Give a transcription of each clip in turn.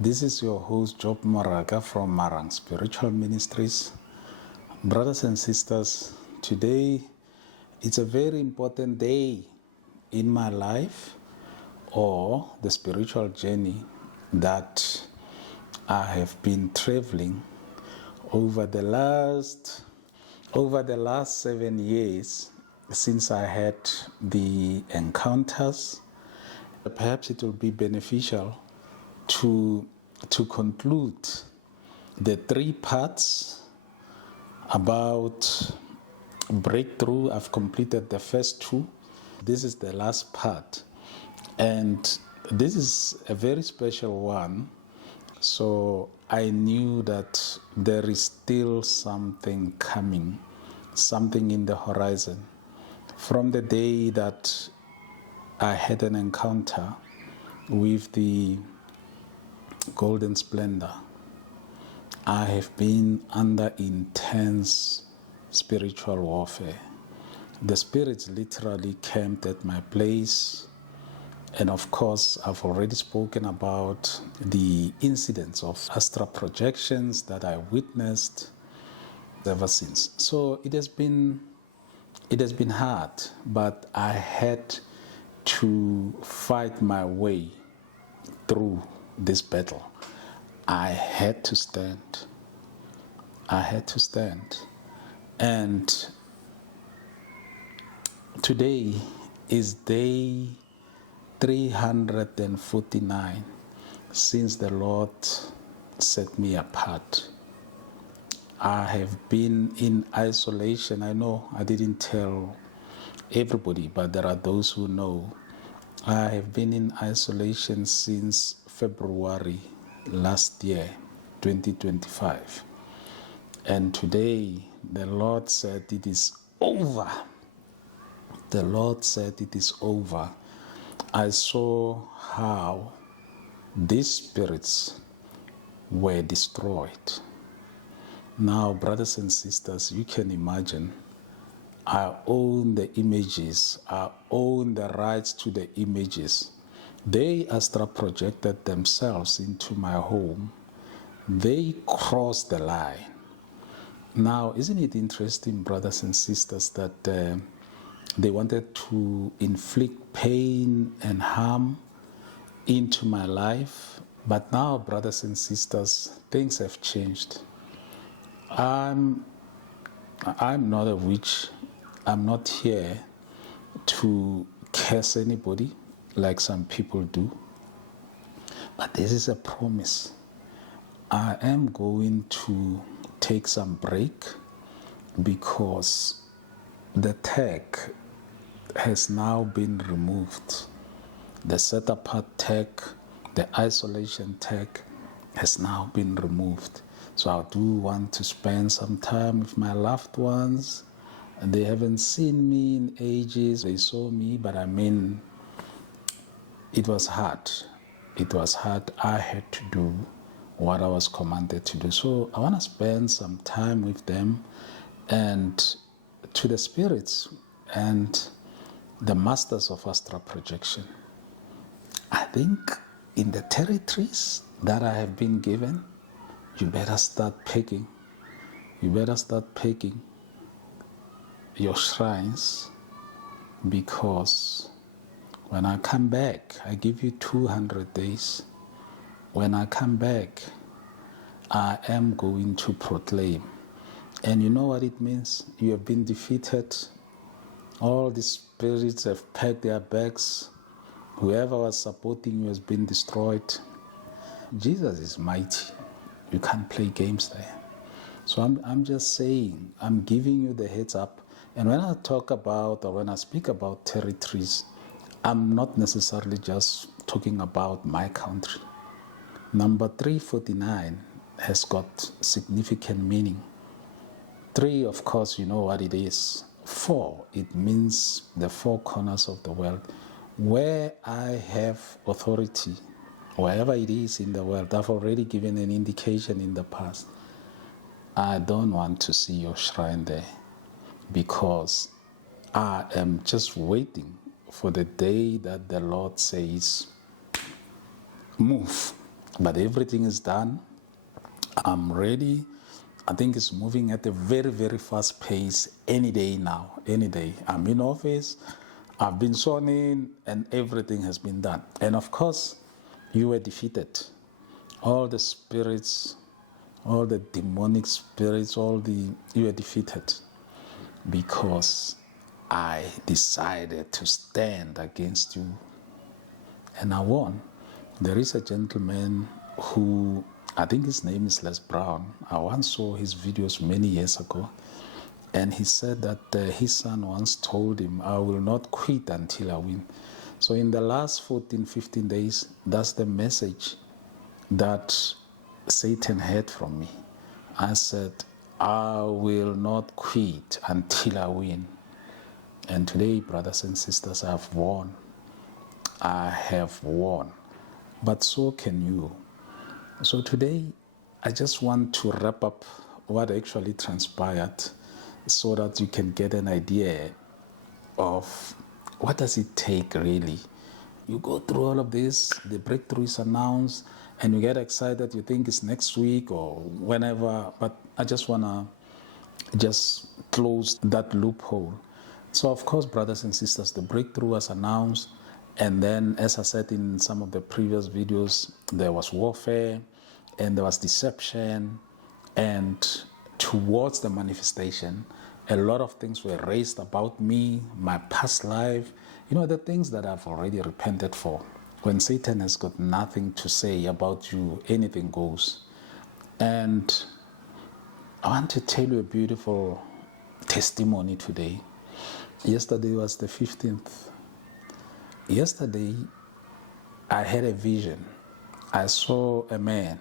This is your host, Job Moraga from Marang Spiritual Ministries. Brothers and sisters, today it's a very important day in my life or the spiritual journey that I have been traveling over the last 7 years since I had the encounters. Perhaps it will be beneficial to conclude the 3 parts about breakthrough. I've completed the first 2. This is the last part, and this is a very special one. So I knew that there is still something coming, something in the horizon. From the day that I had an encounter with the Golden Splendor, I have been under intense spiritual warfare. The spirits literally camped at my place. And of course, I've already spoken about the incidents of astral projections that I witnessed ever since. So it has been hard, but I had to fight my way through this battle. I had to stand. And today is day 349 since the Lord set me apart. I have been in isolation. I know I didn't tell everybody, but there are those who know. I have been in isolation since February last year, 2025. And today, the Lord said it is over. The Lord said it is over. I saw how these spirits were destroyed. Now, brothers and sisters, you can imagine, I own the images. I own the rights to the images. They astral projected themselves into my home. They crossed the line. Now, isn't it interesting, brothers and sisters, that they wanted to inflict pain and harm into my life? But now, brothers and sisters, things have changed. I'm not a witch. I'm not here to curse anybody like some people do. But this is a promise. I am going to take some break because the tag has now been removed. The set apart tag, the isolation tag has now been removed. So I do want to spend some time with my loved ones. They haven't seen me in ages. They saw me, but it was hard. It was hard. I had to do what I was commanded to do. So I want to spend some time with them and to the spirits and the masters of astral projection. I think in the territories that I have been given, you better start picking. You better start picking your shrines, because when I come back, I give you 200 days. When I come back, I am going to proclaim. And you know what it means? You have been defeated. All the spirits have packed their bags. Whoever was supporting you has been destroyed. Jesus is mighty. You can't play games there. So I'm just saying, I'm giving you the heads up. And when I talk about, or when I speak about territories, I'm not necessarily just talking about my country. Number 349 has got significant meaning. 3, of course, you know what it is. 4, it means the 4 corners of the world. Where I have authority, wherever it is in the world, I've already given an indication in the past. I don't want to see your shrine there, because I am just waiting for the day that the Lord says, move. But everything is done. I'm ready. I think it's moving at a very, very fast pace any day now. Any day. I'm in office. I've been sworn in and everything has been done. And of course, you were defeated. All the spirits, all the demonic spirits, you were defeated because I decided to stand against you and I won. There is a gentleman who, I think his name is Les Brown. I once saw his videos many years ago, and he said that his son once told him, I will not quit until I win. So in the last 14, 15 days, that's the message that Satan heard from me. I said, I will not quit until I win. And today, brothers and sisters, I have won. I have won. But so can you. So today, I just want to wrap up what actually transpired so that you can get an idea of what does it take really. You go through all of this, the breakthrough is announced, and you get excited, you think it's next week or whenever, but I just want to just close that loophole. So of course, brothers and sisters, the breakthrough was announced, and then as I said in some of the previous videos, there was warfare, and there was deception, and towards the manifestation, a lot of things were raised about me, my past life, the things that I've already repented for. When Satan has got nothing to say about you, anything goes. And I want to tell you a beautiful testimony today. Yesterday was the 15th. Yesterday, I had a vision. I saw a man,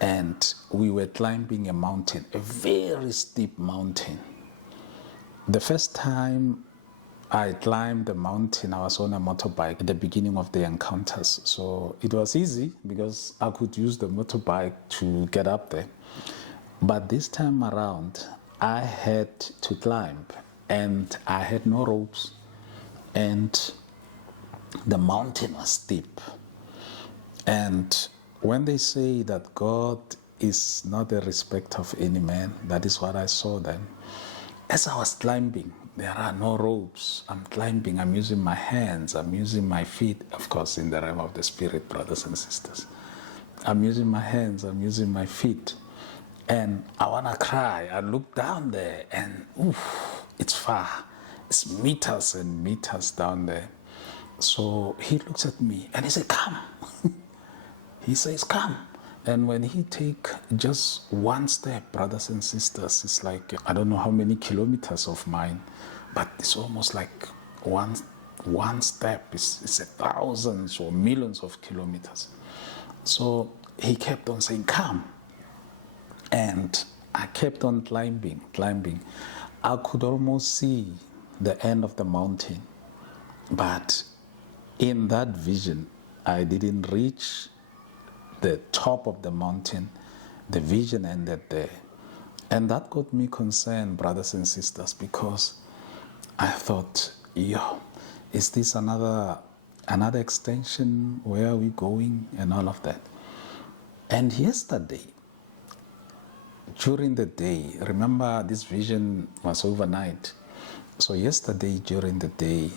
and we were climbing a mountain, a very steep mountain. The first time I climbed the mountain, I was on a motorbike at the beginning of the encounters. So it was easy because I could use the motorbike to get up there. But this time around, I had to climb, and I had no ropes, and the mountain was steep. And when they say that God is not a respecter of any man, that is what I saw then. As I was climbing, there are no ropes. I'm climbing, I'm using my hands, I'm using my feet, of course, in the realm of the spirit, brothers and sisters. I'm using my hands, I'm using my feet. And I want to cry. I look down there and it's far. It's meters and meters down there. So he looks at me and he said, come. He says, come. And when he take just one step, brothers and sisters, it's like, I don't know how many kilometers of mine, but it's almost like one step. It's thousands or millions of kilometers. So he kept on saying, come. And I kept on climbing. I could almost see the end of the mountain. But in that vision, I didn't reach the top of the mountain. The vision ended there. And that got me concerned, brothers and sisters, because I thought, is this another extension? Where are we going? And all of that. And yesterday, during the day, remember this vision was overnight. So yesterday during the day,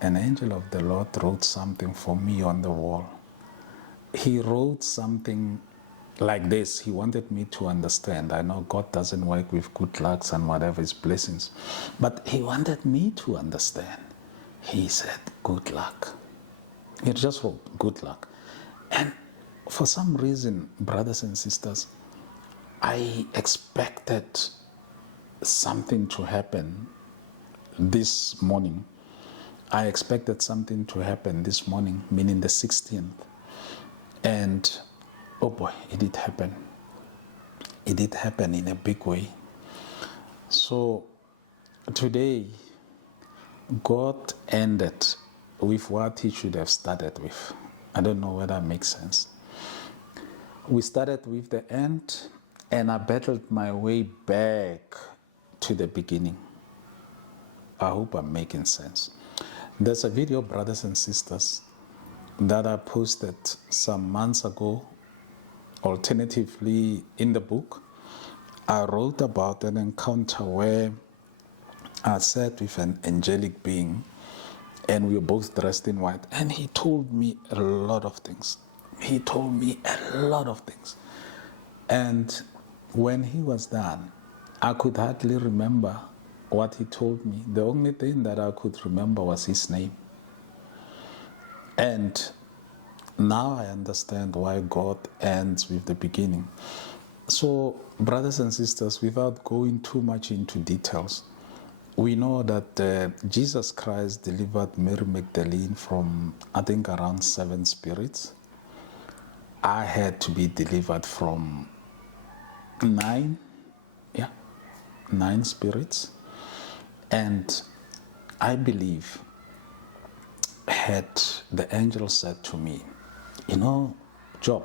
an angel of the Lord wrote something for me on the wall. He wrote something like this. He wanted me to understand. I know God doesn't work with good lucks and whatever his blessings, but he wanted me to understand. He said, good luck. He just wrote, good luck. And for some reason, brothers and sisters, I expected something to happen this morning. I expected something to happen this morning, meaning the 16th. And, oh boy, it did happen. It did happen in a big way. So, today, God ended with what he should have started with. I don't know whether that makes sense. We started with the end, and I battled my way back to the beginning. I hope I'm making sense. There's a video, brothers and sisters. that I posted some months ago. Alternatively, in the book, I wrote about an encounter where I sat with an angelic being and we were both dressed in white, and he told me a lot of things. He told me a lot of things. And when he was done, I could hardly remember what he told me. The only thing that I could remember was his name. And now I understand why God ends with the beginning. So, brothers and sisters, without going too much into details, we know that Jesus Christ delivered Mary Magdalene from, I think, around 7 spirits. I had to be delivered from 9 spirits. And I believe, had the angel said to me, you know, Job,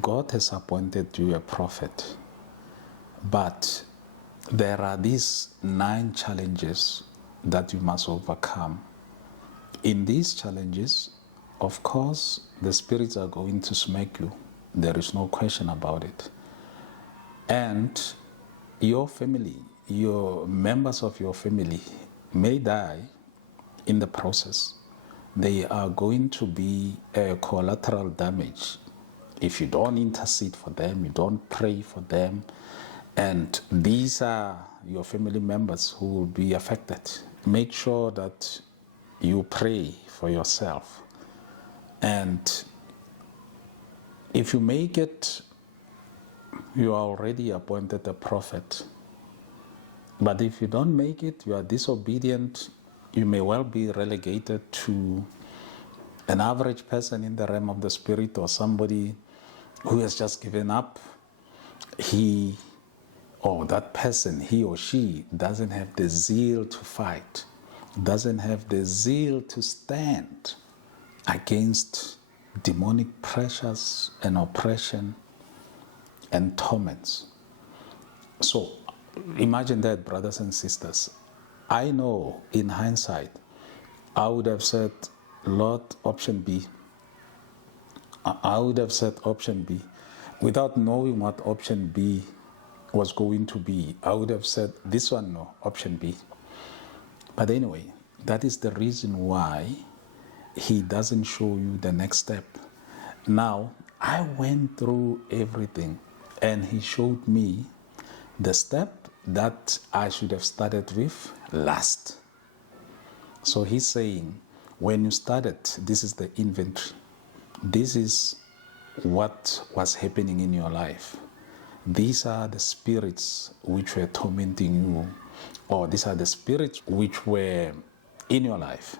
God has appointed you a prophet, but there are these 9 challenges that you must overcome. In these challenges, of course, the spirits are going to smack you. There is no question about it. And your family, your members of your family may die in the process. They are going to be a collateral damage if you don't intercede for them, you don't pray for them, and these are your family members who will be affected. Make sure that you pray for yourself. And if you make it, you are already appointed a prophet. But if you don't make it, you are disobedient, you may well be relegated to an average person in the realm of the spirit, or somebody who has just given up. He or that person, he or she, doesn't have the zeal to fight, doesn't have the zeal to stand against demonic pressures and oppression and torments. So imagine that, brothers and sisters. I know in hindsight, I would have said, Lord, option B. I would have said option B. Without knowing what option B was going to be, I would have said, this one, no, option B. But anyway, that is the reason why he doesn't show you the next step. Now, I went through everything, and he showed me the step that I should have started with last. So he's saying, when you started, this is the inventory. This is what was happening in your life. These are the spirits which were tormenting you, or these are the spirits which were in your life.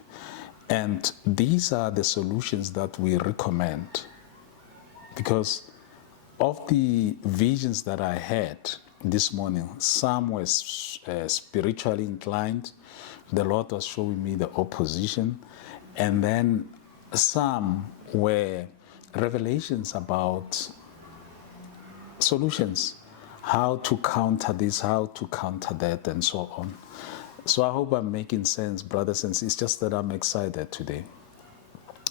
And these are the solutions that we recommend. Because of the visions that I had this morning, some were spiritually inclined. The Lord was showing me the opposition. And then some were revelations about solutions, how to counter this, how to counter that, and so on. So I hope I'm making sense, brothers and sisters. It's just that I'm excited today.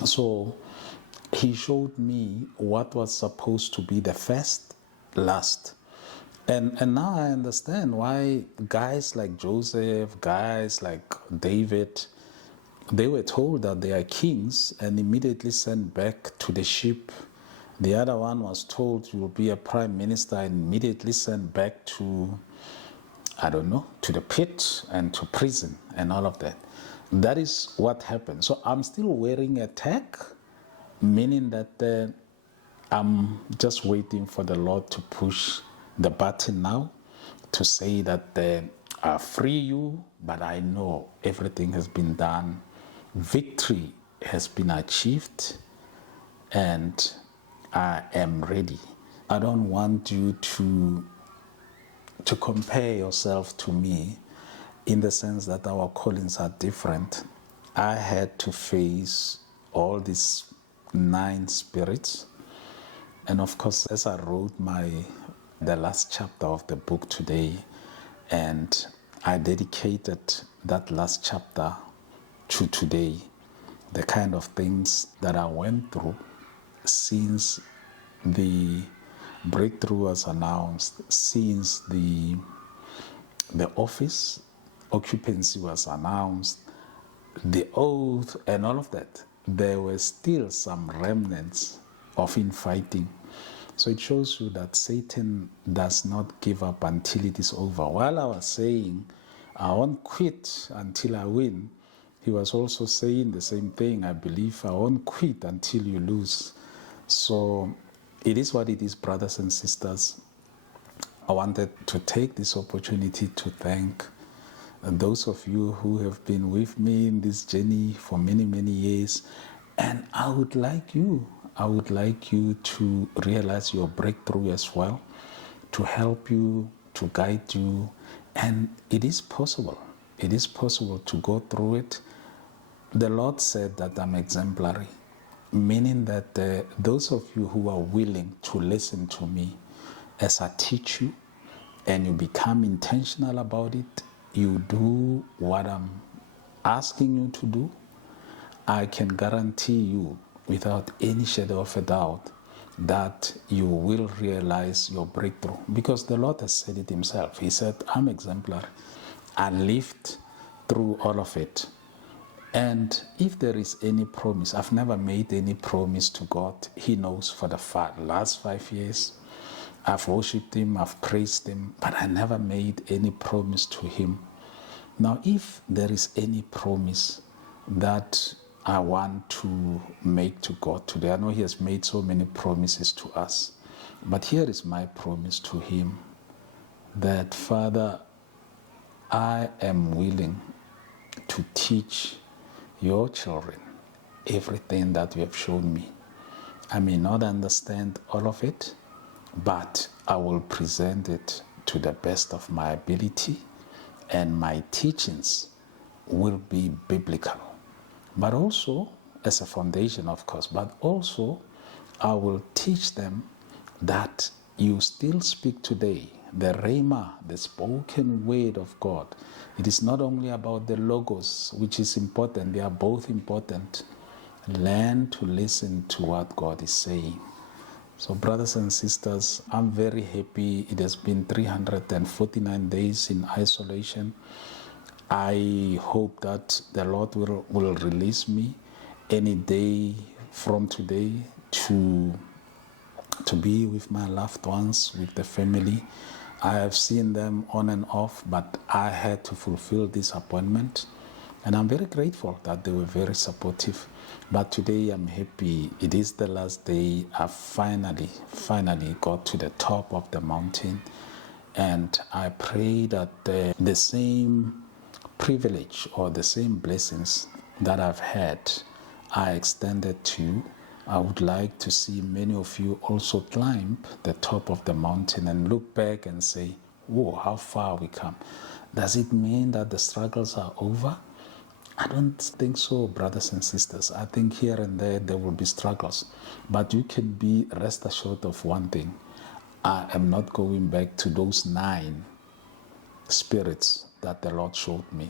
So he showed me what was supposed to be the first, last. And now I understand why guys like Joseph, guys like David, they were told that they are kings and immediately sent back to the ship. The other one was told you will be a prime minister and immediately sent back to, I don't know, to the pit and to prison and all of that. That is what happened. So I'm still wearing a tag, meaning that I'm just waiting for the Lord to push the button now to say that I free you, but I know everything has been done. Victory has been achieved, and I am ready. I don't want you to compare yourself to me in the sense that our callings are different. I had to face all these 9 spirits. And of course, as I wrote the last chapter of the book today, and I dedicated that last chapter to today, the kind of things that I went through since the breakthrough was announced, since the office occupancy was announced, the oath and all of that, there were still some remnants of infighting. So it shows you that Satan does not give up until it is over. While I was saying, I won't quit until I win, he was also saying the same thing. I believe, I won't quit until you lose. So it is what it is, brothers and sisters. I wanted to take this opportunity to thank those of you who have been with me in this journey for many, many years. And I would like you to realize your breakthrough as well, to help you, to guide you. And it is possible. It is possible to go through it. The Lord said that I'm exemplary, meaning that those of you who are willing to listen to me as I teach you, and you become intentional about it, you do what I'm asking you to do, I can guarantee you without any shadow of a doubt that you will realize your breakthrough, because the Lord has said it himself. He said, I'm exemplary. I lived through all of it. And if there is any promise, I've never made any promise to God. He knows for the last 5 years, I've worshipped him, I've praised him, but I never made any promise to him. Now, if there is any promise that I want to make to God today, I know he has made so many promises to us, but here is my promise to him, that Father, I am willing to teach your children everything that you have shown me. I may not understand all of it, but I will present it to the best of my ability, and my teachings will be biblical. But also, as a foundation, of course, but also I will teach them that you still speak today, the Rhema, the spoken word of God. It is not only about the logos, which is important, they are both important. Learn to listen to what God is saying. So, brothers and sisters, I'm very happy. It has been 349 days in isolation. I hope that the Lord will release me any day from today to be with my loved ones, with the family. I have seen them on and off, but I had to fulfill this appointment. And I'm very grateful that they were very supportive. But today I'm happy. It is the last day. I finally got to the top of the mountain. And I pray that the same privilege or the same blessings that I've had are extended to you. I would like to see many of you also climb the top of the mountain and look back and say, whoa, how far we come. Does it mean that the struggles are over? I don't think so, brothers and sisters. I think here and there will be struggles. But you can be rest assured of one thing. I am not going back to those 9 spirits that the Lord showed me.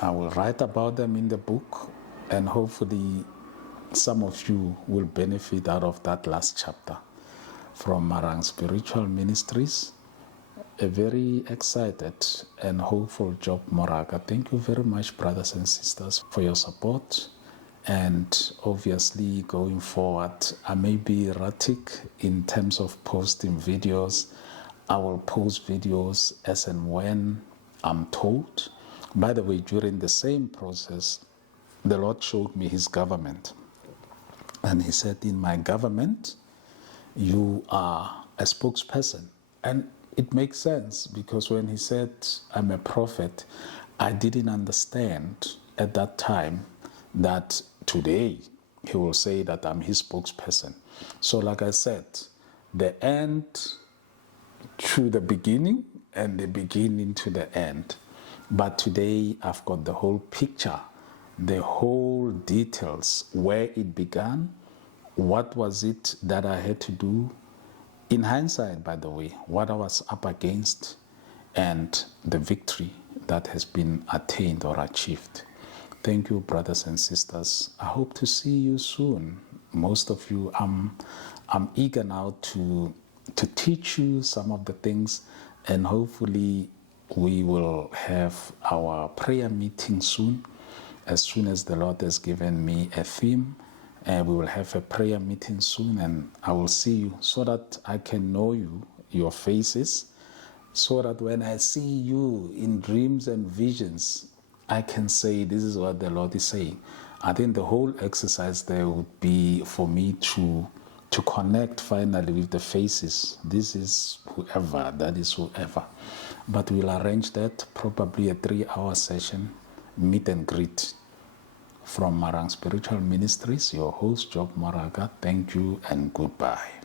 I will write about them in the book, and hopefully some of you will benefit out of that last chapter from Marang Spiritual Ministries. A very excited and hopeful Job Moraga. Thank you very much, brothers and sisters, for your support. And obviously, going forward, I may be erratic in terms of posting videos. I will post videos as and when I'm told. By the way, during the same process, the Lord showed me his government. And he said, in my government, you are a spokesperson. And it makes sense, because when he said, I'm a prophet, I didn't understand at that time that today he will say that I'm his spokesperson. So like I said, the end to the beginning and the beginning to the end. But today I've got the whole picture, the whole details, where it began, what was it that I had to do, in hindsight, by the way, what I was up against, and the victory that has been attained or achieved. Thank you, brothers and sisters. I hope to see you soon. Most of you, I'm eager now to teach you some of the things, and hopefully we will have our prayer meeting soon. As soon as the Lord has given me a theme, and we will have a prayer meeting soon, and I will see you so that I can know you, your faces, so that when I see you in dreams and visions, I can say, this is what the Lord is saying. I think the whole exercise there would be for me to connect finally with the faces. This is whoever, that is whoever. But we'll arrange that, probably a 3-hour session, meet and greet. From Marang Spiritual Ministries, your host, Job Moraga. Thank you and goodbye.